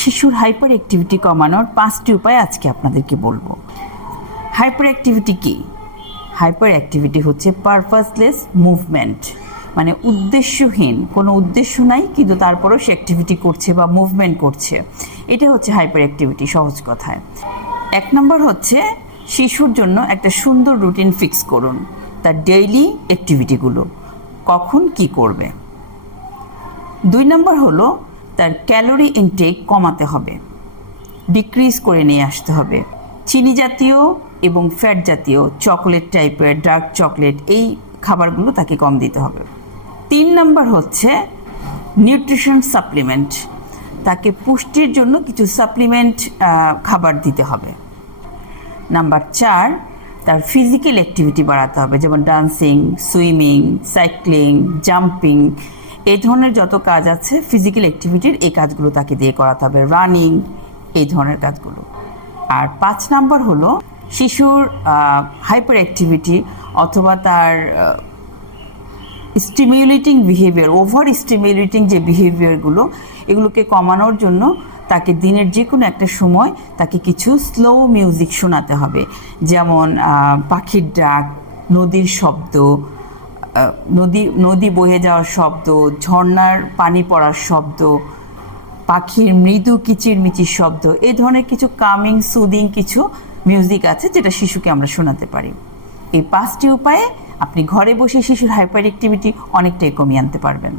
শিশুর hyper activity কমানোর 5টি উপায় আজকে আপনাদেরকে বলবো। হাইপার অ্যাক্টিভিটি কী? হাইপার অ্যাক্টিভিটি হচ্ছে পারপাসলেস মুভমেন্ট, মানে উদ্দেশ্যহীন, কোনো উদ্দেশ্য নাই কিন্তু তারপরেও সে অ্যাক্টিভিটি করছে বা মুভমেন্ট করছে, এটা হচ্ছে হাইপার অ্যাক্টিভিটি সহজ কথায়। 1 নম্বর হচ্ছে শিশুর জন্য একটা সুন্দর রুটিন ফিক্স করুন, তার ডেইলি অ্যাক্টিভিটিগুলো কখন কি করবে। 2 নম্বর হলো তার ক্যালোরি ইনটেক কমাতে হবে, ডিক্রিজ করে নিয়ে আসতে হবে। চিনি জাতীয় এবং ফ্যাট জাতীয় চকলেট টাইপের, ডার্ক চকলেট, এই খাবারগুলো তাকে কম দিতে হবে। 3 নম্বর হচ্ছে নিউট্রিশন সাপ্লিমেন্ট, তাকে পুষ্টির জন্য কিছু সাপ্লিমেন্ট খাবার দিতে হবে। নাম্বার 4, তার ফিজিক্যাল অ্যাক্টিভিটি বাড়াতে হবে, যেমন ডান্সিং, সুইমিং, সাইক্লিং, জাম্পিং, এই ধরনের যত কাজ আছে ফিজিক্যাল অ্যাক্টিভিটির, এই কাজগুলো তাকে দিয়ে করাতে হবে, রানিং, এই ধরনের কাজগুলো। আর 5 নম্বর হলো শিশুর হাইপার অ্যাক্টিভিটি অথবা তার স্টিমিউলেটিং বিহেভিয়ার, ওভার স্টিমিউলেটিং যে বিহেভিয়ারগুলো, এগুলোকে কমানোর জন্য তাকে দিনের যে কোনো একটা সময় তাকে কিছু স্লো মিউজিক শোনাতে হবে, যেমন পাখির ডাক, নদীর শব্দ, নদী বয়ে যাওয়ার শব্দ, ঝর্ণার পানি পড়ার শব্দ, পাখির মৃদু কিচিরমিচির শব্দ, এই ধরনের কিছু কামিং সুদিং কিছু মিউজিক আছে যেটা শিশুকে আমরা শোনাতে পারি। এই 5টি উপায়ে আপনি ঘরে বসে শিশুর হাইপার অ্যাক্টিভিটি অনেকটাই কমিয়ে আনতে পারবেন।